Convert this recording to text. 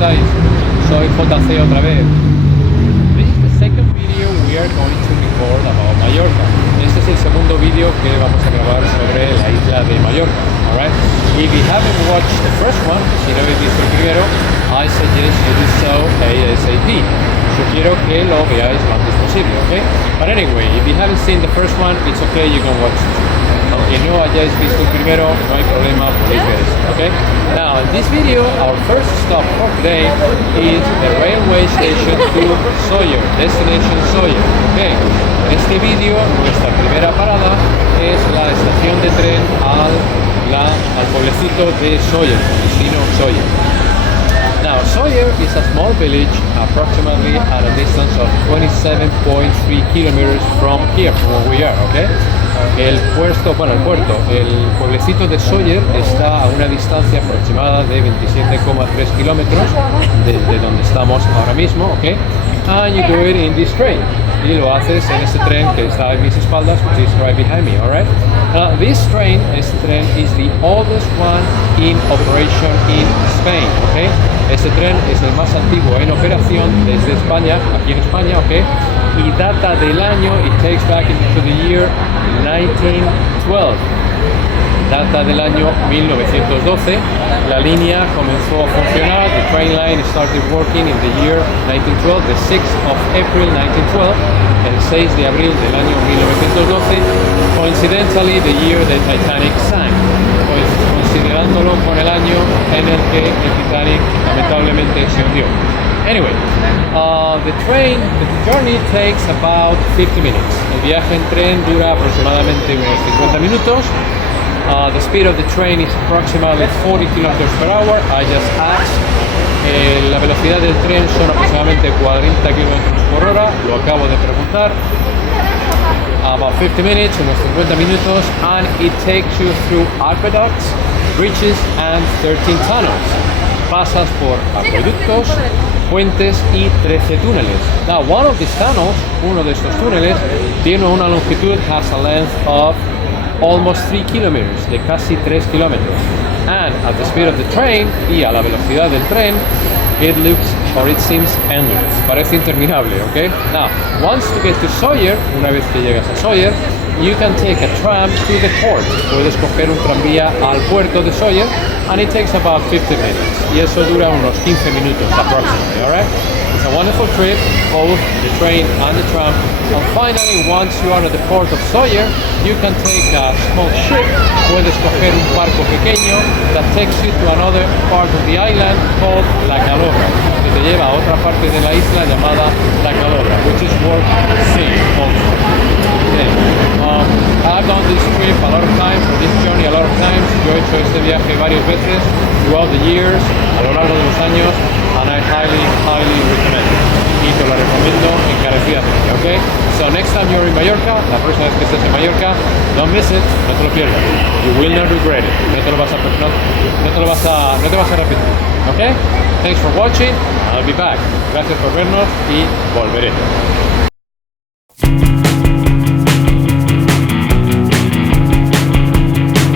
estáis? Soy JC otra vez. This is the second video we are going to record about Mallorca. Este es el segundo vídeo que vamos a grabar sobre la isla de Mallorca. Alright? If you haven't watched the first one, si no habéis visto el primero, I suggest you do so ASAP. Sugiero que lo veáis lo antes posible, ¿ok? But anyway, if you haven't seen the first one, it's okay, you can watch it. Aunque no hayáis visto el primero, no hay problema, podéis ver esto, ¿ok? Now, in this video, our first stop for today is the railway station to Sóller, destination Sóller, ¿ok? En este vídeo, nuestra primera parada es la estación de tren al pueblecito de Sóller, destino Sóller. Now, Sóller is a small village approximately at a distance of 27.3 kilometers from here, from where we are, okay? El pueblecito de Sóller está a una distancia aproximada de 27,3 kilómetros de donde estamos ahora mismo, okay? And you do it in this train. Y lo haces en este tren que está en mis espaldas, which is right behind me, alright? Este tren is the oldest one in operation in Spain, okay? Este tren es el más antiguo en operación desde España, aquí en España, okay? Y data del año, it takes back into the year 1912. Data del año 1912. La línea comenzó a funcionar. The train line started working in the year 1912, the 6th of April 1912, el 6 de abril del año 1912, coincidentally the year the Titanic sank, pues considerándolo con el año en el que el Titanic lamentablemente se hundió. Anyway, the journey takes about 50 minutes. El viaje en tren dura aproximadamente unos 50 minutos. The speed of the train is approximately 40 kilometers per hour. I just asked. La velocidad del tren son aproximadamente 40 kilómetros por hora. Lo acabo de preguntar. About 50 minutes, unos 50 minutos, and it takes you through aqueducts, bridges, and 13 tunnels. Pasas por acueductos, puentes y 13 túneles. Now, one of these tunnels, uno de estos túneles, tiene una longitud, has a length of almost 3 kilometers, de casi 3 kilómetros. And at the speed of the train, y a la velocidad del tren, it seems endless. Parece interminable, ¿ok? Now, once you get to Sóller, una vez que llegas a Sóller, you can take a tram to the port. Puedes coger un tranvía al puerto de Sóller, and it takes about 50 minutes. Y eso dura unos 15 minutos approximately, alright? It's a wonderful trip, both the train and the tram. And finally, once you are at the port of Sóller, you can take a small ship. Puedes coger un barco pequeño that takes you to another part of the island called La Calobra, que te lleva a otra parte de la isla llamada La Calobra, which is worth seeing also. Okay. I've done this trip a lot of times, or this journey a lot of times. Yo he hecho este viaje varias veces throughout the years, a lo largo de los años, and I highly recommend it. Y te lo recomiendo encarecidamente, ¿ok? So next time you're in Mallorca, la próxima vez que estés en Mallorca, don't miss it, no te lo pierdas. You will not regret it. No te vas a arrepentir, ¿ok? Thanks for watching, I'll be back. Gracias por vernos y volveré.